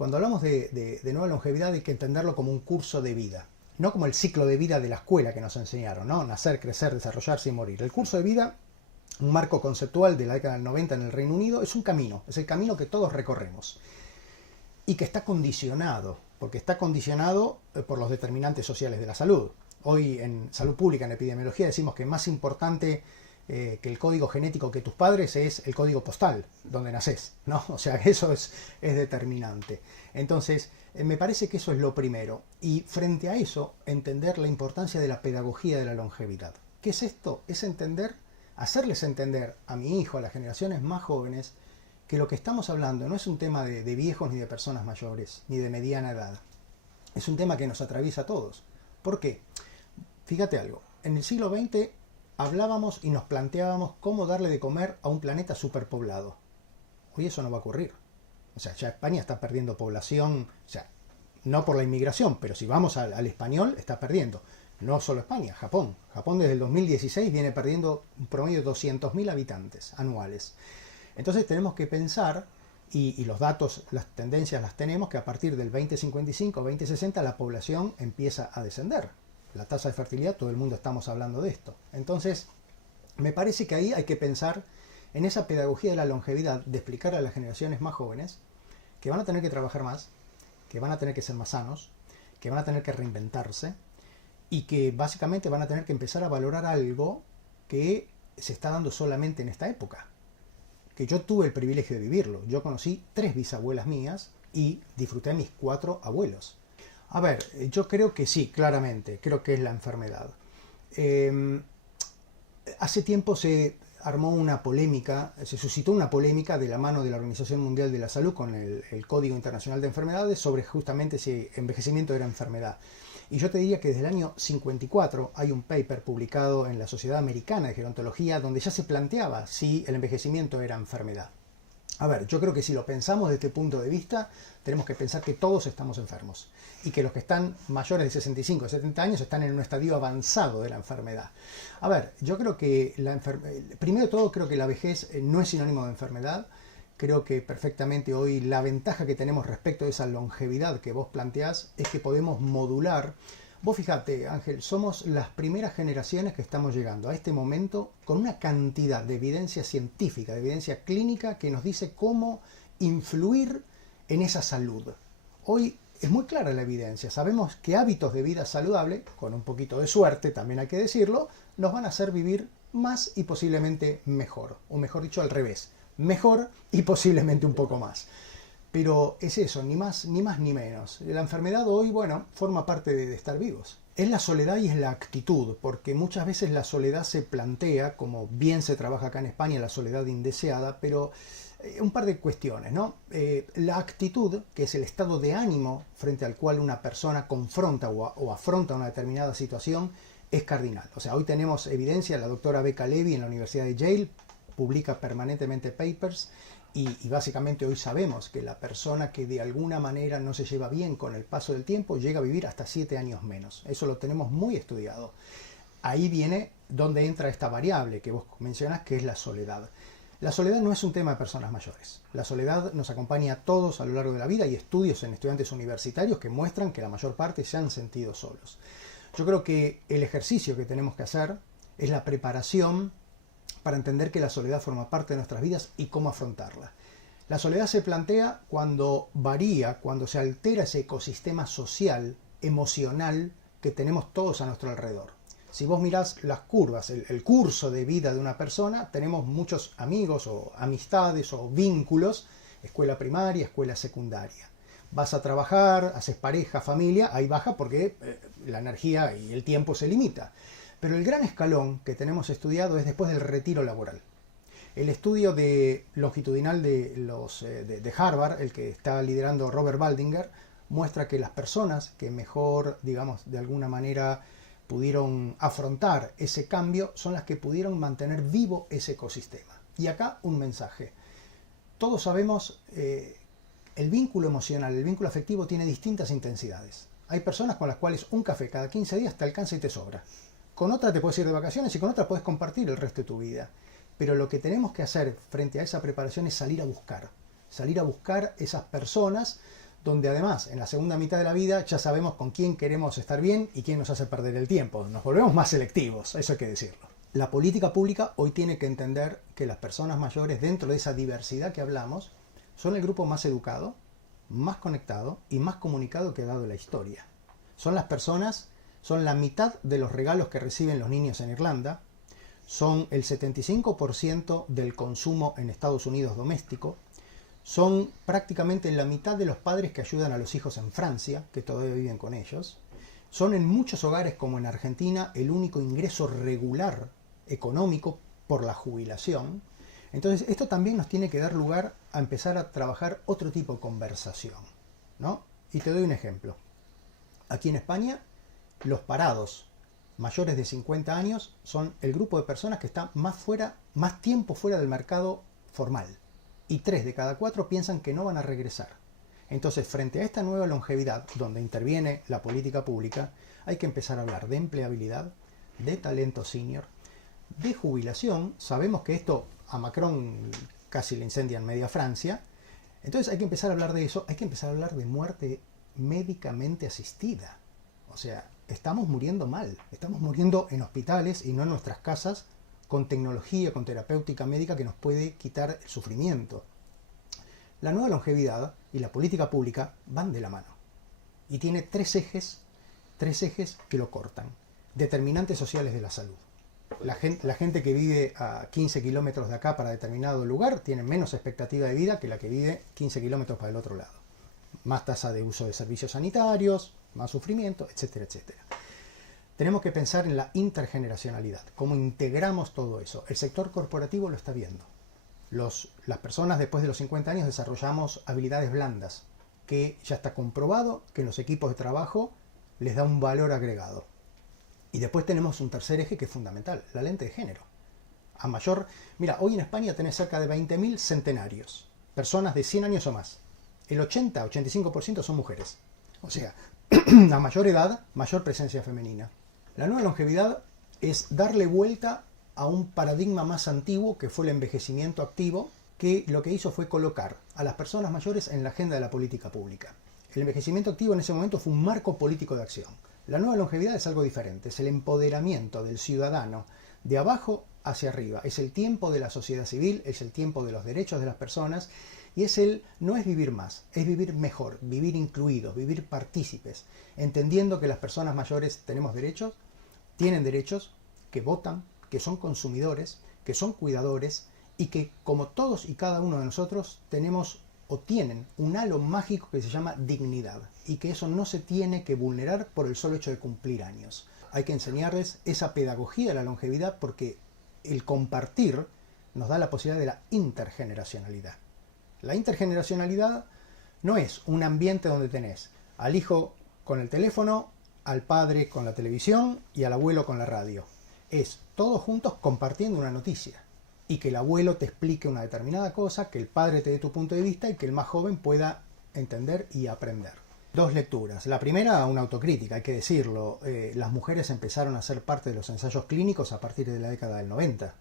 Cuando hablamos de nueva longevidad hay que entenderlo como un curso de vida, no como el ciclo de vida de la escuela que nos enseñaron, ¿no? Nacer, crecer, desarrollarse y morir. El curso de vida, un marco conceptual de la década del 90 en el Reino Unido, es un camino, es el camino que todos recorremos y que está condicionado, porque está condicionado por los determinantes sociales de la salud. Hoy en salud pública, en epidemiología, decimos que más importante que el código genético que tus padres es el código postal, donde naces, ¿no? O sea, eso es determinante. Entonces, me parece que eso es lo primero. Y frente a eso, entender la importancia de la pedagogía de la longevidad. ¿Qué es esto? Es entender, hacerles entender a mi hijo, a las generaciones más jóvenes, que lo que estamos hablando no es un tema de viejos ni de personas mayores, ni de mediana edad. Es un tema que nos atraviesa a todos. ¿Por qué? Fíjate algo, en el siglo XX hablábamos y nos planteábamos cómo darle de comer a un planeta superpoblado. Hoy eso no va a ocurrir. O sea, ya España está perdiendo población, o sea, no por la inmigración, pero si vamos al español, está perdiendo. No solo España, Japón. Japón desde el 2016 viene perdiendo un promedio de 200.000 habitantes anuales. Entonces tenemos que pensar, y los datos, las tendencias las tenemos, que a partir del 2055, 2060 la población empieza a descender. La tasa de fertilidad, todo el mundo estamos hablando de esto. Entonces, me parece que ahí hay que pensar en esa pedagogía de la longevidad, de explicar a las generaciones más jóvenes que van a tener que trabajar más, que van a tener que ser más sanos, que van a tener que reinventarse y que básicamente van a tener que empezar a valorar algo que se está dando solamente en esta época. Que yo tuve el privilegio de vivirlo. Yo conocí 3 bisabuelas mías y disfruté a mis 4 abuelos. A ver, yo creo que sí, claramente, creo que es la enfermedad. Hace tiempo se armó una polémica, se suscitó una polémica de la mano de la Organización Mundial de la Salud con el Código Internacional de Enfermedades sobre justamente si envejecimiento era enfermedad. Y yo te diría que desde el año 54 hay un paper publicado en la Sociedad Americana de Gerontología donde ya se planteaba si el envejecimiento era enfermedad. A ver, yo creo que si lo pensamos desde este punto de vista, tenemos que pensar que todos estamos enfermos y que los que están mayores de 65 o 70 años están en un estadio avanzado de la enfermedad. A ver, yo creo que primero de todo creo que la vejez no es sinónimo de enfermedad. Creo que perfectamente hoy la ventaja que tenemos respecto a esa longevidad que vos planteás es que podemos modular. Vos fíjate, Ángel, somos las primeras generaciones que estamos llegando a este momento con una cantidad de evidencia científica, de evidencia clínica que nos dice cómo influir en esa salud. Hoy es muy clara la evidencia. Sabemos que hábitos de vida saludable, con un poquito de suerte, también hay que decirlo, nos van a hacer vivir más y posiblemente mejor. O mejor dicho, al revés. Mejor y posiblemente un poco más. Pero es eso, ni más ni menos. La enfermedad hoy, bueno, forma parte de estar vivos. Es la soledad y es la actitud, porque muchas veces la soledad se plantea, como bien se trabaja acá en España, la soledad indeseada, pero un par de cuestiones, ¿no? La actitud, que es el estado de ánimo frente al cual una persona confronta o afronta una determinada situación, es cardinal. O sea, hoy tenemos evidencia, la doctora Becca Levy en la Universidad de Yale publica permanentemente papers y básicamente hoy sabemos que la persona que de alguna manera no se lleva bien con el paso del tiempo llega a vivir hasta 7 años menos. Eso lo tenemos muy estudiado. Ahí viene donde entra esta variable que vos mencionas, que es la soledad. La soledad no es un tema de personas mayores. La soledad nos acompaña a todos a lo largo de la vida. Hay estudios en estudiantes universitarios que muestran que la mayor parte se han sentido solos. Yo creo que el ejercicio que tenemos que hacer es la preparación para entender que la soledad forma parte de nuestras vidas y cómo afrontarla. La soledad se plantea cuando varía, cuando se altera ese ecosistema social, emocional que tenemos todos a nuestro alrededor. Si vos mirás las curvas, el curso de vida de una persona, tenemos muchos amigos o amistades o vínculos, escuela primaria, escuela secundaria. Vas a trabajar, haces pareja, familia, ahí baja porque la energía y el tiempo se limita. Pero el gran escalón que tenemos estudiado es después del retiro laboral. El estudio longitudinal de Harvard, el que está liderando Robert Baldinger, muestra que las personas que mejor, digamos, de alguna manera pudieron afrontar ese cambio son las que pudieron mantener vivo ese ecosistema. Y acá un mensaje. Todos sabemos, el vínculo emocional, el vínculo afectivo tiene distintas intensidades. Hay personas con las cuales un café cada 15 días te alcanza y te sobra. Con otra te puedes ir de vacaciones y con otra puedes compartir el resto de tu vida. Pero lo que tenemos que hacer frente a esa preparación es salir a buscar esas personas donde además en la segunda mitad de la vida ya sabemos con quién queremos estar bien y quién nos hace perder el tiempo. Nos volvemos más selectivos, eso hay que decirlo. La política pública hoy tiene que entender que las personas mayores, dentro de esa diversidad que hablamos, son el grupo más educado, más conectado y más comunicado que ha dado la historia. Son las personas, son la mitad de los regalos que reciben los niños en Irlanda, son el 75% del consumo en Estados Unidos doméstico, son prácticamente la mitad de los padres que ayudan a los hijos en Francia, que todavía viven con ellos, son en muchos hogares como en Argentina el único ingreso regular económico por la jubilación. Entonces esto también nos tiene que dar lugar a empezar a trabajar otro tipo de conversación, ¿no? Y te doy un ejemplo. Aquí en España, los parados mayores de 50 años son el grupo de personas que está más tiempo fuera del mercado formal. Y 3 de cada 4 piensan que no van a regresar. Entonces, frente a esta nueva longevidad, donde interviene la política pública, hay que empezar a hablar de empleabilidad, de talento senior, de jubilación. Sabemos que esto a Macron casi le incendian media Francia. Entonces hay que empezar a hablar de eso, hay que empezar a hablar de muerte médicamente asistida. O sea, estamos muriendo mal, estamos muriendo en hospitales y no en nuestras casas con tecnología, con terapéutica médica que nos puede quitar el sufrimiento. La nueva longevidad y la política pública van de la mano. Y tiene tres ejes que lo cortan. Determinantes sociales de la salud. La gente que vive a 15 kilómetros de acá para determinado lugar tiene menos expectativa de vida que la que vive 15 kilómetros para el otro lado. Más tasa de uso de servicios sanitarios, más sufrimiento, etcétera, etcétera. Tenemos que pensar en la intergeneracionalidad, cómo integramos todo eso. El sector corporativo lo está viendo. Las personas después de los 50 años desarrollamos habilidades blandas, que ya está comprobado que en los equipos de trabajo les da un valor agregado. Y después tenemos un tercer eje que es fundamental, la lente de género. Mira, hoy en España tenés cerca de 20.000 centenarios, personas de 100 años o más. El 80-85% son mujeres. O sea, a mayor edad, mayor presencia femenina. La nueva longevidad es darle vuelta a un paradigma más antiguo que fue el envejecimiento activo, que lo que hizo fue colocar a las personas mayores en la agenda de la política pública. El envejecimiento activo en ese momento fue un marco político de acción. La nueva longevidad es algo diferente, es el empoderamiento del ciudadano de abajo hacia arriba. Es el tiempo de la sociedad civil, es el tiempo de los derechos de las personas y no es vivir más, es vivir mejor, vivir incluidos, vivir partícipes, entendiendo que las personas mayores tenemos derechos, tienen derechos, que votan, que son consumidores, que son cuidadores y que como todos y cada uno de nosotros tenemos o tienen un halo mágico que se llama dignidad y que eso no se tiene que vulnerar por el solo hecho de cumplir años. Hay que enseñarles esa pedagogía de la longevidad porque el compartir nos da la posibilidad de la intergeneracionalidad. La intergeneracionalidad no es un ambiente donde tenés al hijo con el teléfono, al padre con la televisión y al abuelo con la radio. Es todos juntos compartiendo una noticia. Y que el abuelo te explique una determinada cosa, que el padre te dé tu punto de vista y que el más joven pueda entender y aprender. Dos lecturas. La primera, una autocrítica, hay que decirlo. Las mujeres empezaron a ser parte de los ensayos clínicos a partir de la década del 90,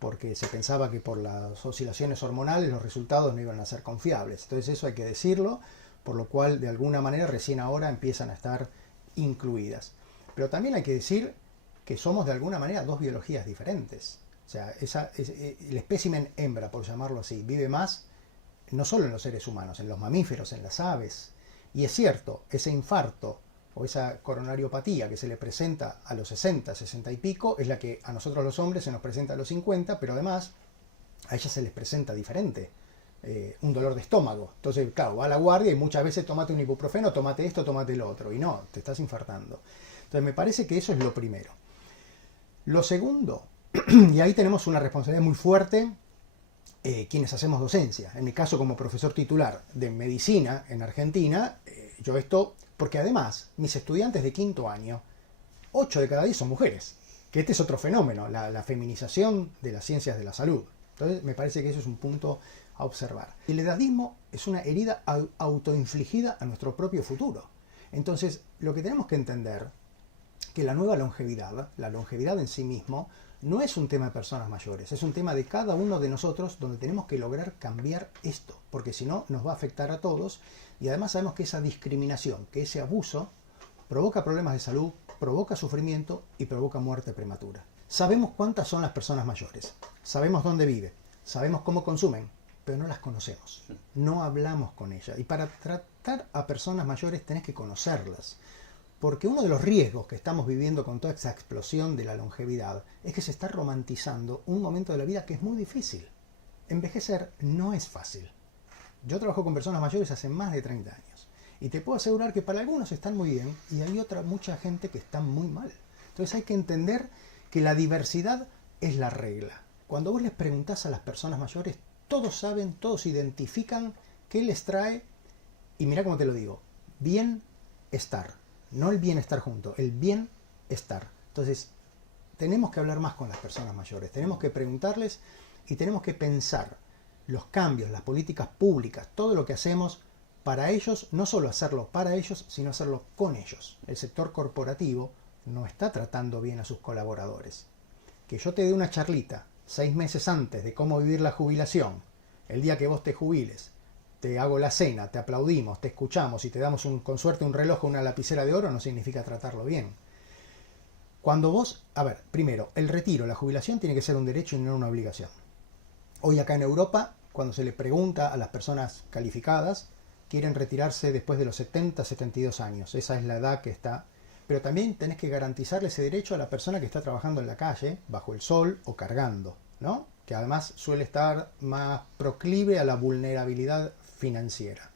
porque se pensaba que por las oscilaciones hormonales los resultados no iban a ser confiables. Entonces eso hay que decirlo, por lo cual de alguna manera recién ahora empiezan a estar incluidas. Pero también hay que decir que somos de alguna manera dos biologías diferentes. O sea, el espécimen hembra, por llamarlo así, vive más no solo en los seres humanos, en los mamíferos, en las aves. Y es cierto, ese infarto o esa coronariopatía que se le presenta a los 60, 60 y pico, es la que a nosotros los hombres se nos presenta a los 50, pero además a ellas se les presenta diferente. Un dolor de estómago. Entonces, claro, va a la guardia y muchas veces tómate un ibuprofeno, tómate esto, tómate lo otro. Y no, te estás infartando. Entonces me parece que eso es lo primero. Lo segundo, y ahí tenemos una responsabilidad muy fuerte quienes hacemos docencia. En mi caso, como profesor titular de medicina en Argentina, porque además mis estudiantes de quinto año, 8 de cada 10 son mujeres, que este es otro fenómeno, la feminización de las ciencias de la salud. Entonces me parece que eso es un punto a observar. El edadismo es una herida autoinfligida a nuestro propio futuro. Entonces lo que tenemos que entender que la nueva longevidad, la longevidad en sí mismo, no es un tema de personas mayores, es un tema de cada uno de nosotros donde tenemos que lograr cambiar esto, porque si no nos va a afectar a todos Y además sabemos que esa discriminación, que ese abuso, provoca problemas de salud, provoca sufrimiento y provoca muerte prematura. Sabemos cuántas son las personas mayores, sabemos dónde viven, sabemos cómo consumen, pero no las conocemos, no hablamos con ellas. Y para tratar a personas mayores tenés que conocerlas. Porque uno de los riesgos que estamos viviendo con toda esta explosión de la longevidad es que se está romantizando un momento de la vida que es muy difícil. Envejecer no es fácil. Yo trabajo con personas mayores hace más de 30 años y te puedo asegurar que para algunos están muy bien y hay mucha gente que está muy mal. Entonces hay que entender que la diversidad es la regla. Cuando vos les preguntás a las personas mayores, todos saben, todos identifican qué les trae, y mirá cómo te lo digo, bienestar. No el bienestar junto, el bienestar. Entonces, tenemos que hablar más con las personas mayores, tenemos que preguntarles y tenemos que pensar los cambios, las políticas públicas, todo lo que hacemos para ellos, no solo hacerlo para ellos, sino hacerlo con ellos. El sector corporativo no está tratando bien a sus colaboradores. Que yo te dé una charlita 6 meses antes de cómo vivir la jubilación, el día que vos te jubiles, te hago la cena, te aplaudimos, te escuchamos y te damos con suerte un reloj o una lapicera de oro, no significa tratarlo bien. Cuando vos, primero, el retiro, la jubilación tiene que ser un derecho y no una obligación. Hoy acá en Europa, cuando se le pregunta a las personas calificadas, quieren retirarse después de los 70, 72 años. Esa es la edad que está. Pero también tenés que garantizarle ese derecho a la persona que está trabajando en la calle, bajo el sol o cargando, ¿no? Que además suele estar más proclive a la vulnerabilidad financiera.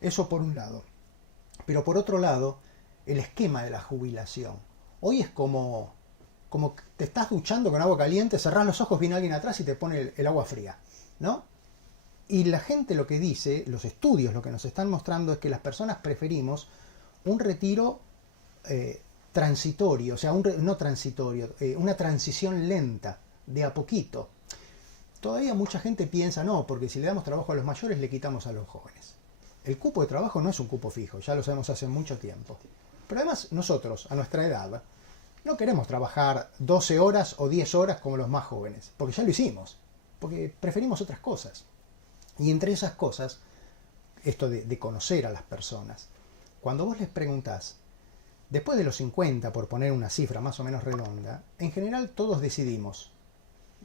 Eso por un lado. Pero por otro lado, el esquema de la jubilación. Hoy es como te estás duchando con agua caliente, cerrás los ojos, viene alguien atrás y te pone el agua fría, ¿no? Y la gente lo que dice, los estudios lo que nos están mostrando es que las personas preferimos un retiro transitorio, o sea, no transitorio, una transición lenta, de a poquito. Todavía mucha gente piensa, no, porque si le damos trabajo a los mayores, le quitamos a los jóvenes. El cupo de trabajo no es un cupo fijo, ya lo sabemos hace mucho tiempo. Pero además, nosotros, a nuestra edad, no queremos trabajar 12 horas o 10 horas como los más jóvenes, porque ya lo hicimos, porque preferimos otras cosas. Y entre esas cosas, esto de conocer a las personas. Cuando vos les preguntás, después de los 50, por poner una cifra más o menos redonda, en general todos decidimos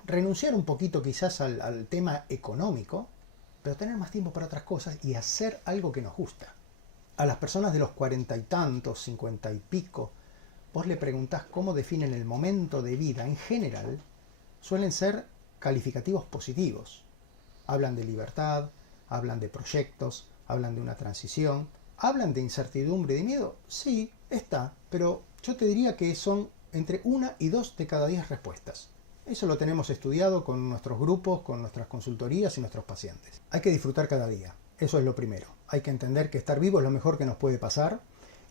renunciar un poquito quizás al tema económico, pero tener más tiempo para otras cosas y hacer algo que nos gusta. A las personas de los 40 y tantos, 50 y pico, vos le preguntás cómo definen el momento de vida en general, suelen ser calificativos positivos. Hablan de libertad, hablan de proyectos, hablan de una transición, hablan de incertidumbre y de miedo. Sí, está, pero yo te diría que son entre 1 y 2 de cada 10 respuestas. Eso lo tenemos estudiado con nuestros grupos, con nuestras consultorías y nuestros pacientes. Hay que disfrutar cada día, eso es lo primero. Hay que entender que estar vivo es lo mejor que nos puede pasar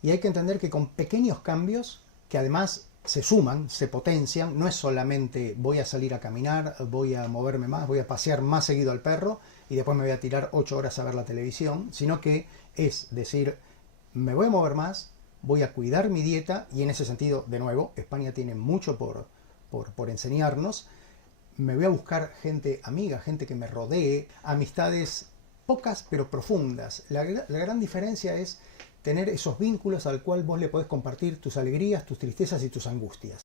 y hay que entender que con pequeños cambios, que además se suman, se potencian, no es solamente voy a salir a caminar, voy a moverme más, voy a pasear más seguido al perro y después me voy a tirar 8 horas a ver la televisión, sino que es decir, me voy a mover más, voy a cuidar mi dieta y en ese sentido, de nuevo, España tiene mucho por enseñarnos. Me voy a buscar gente amiga, gente que me rodee, amistades pocas pero profundas. La gran diferencia es tener esos vínculos al cual vos le podés compartir tus alegrías, tus tristezas y tus angustias.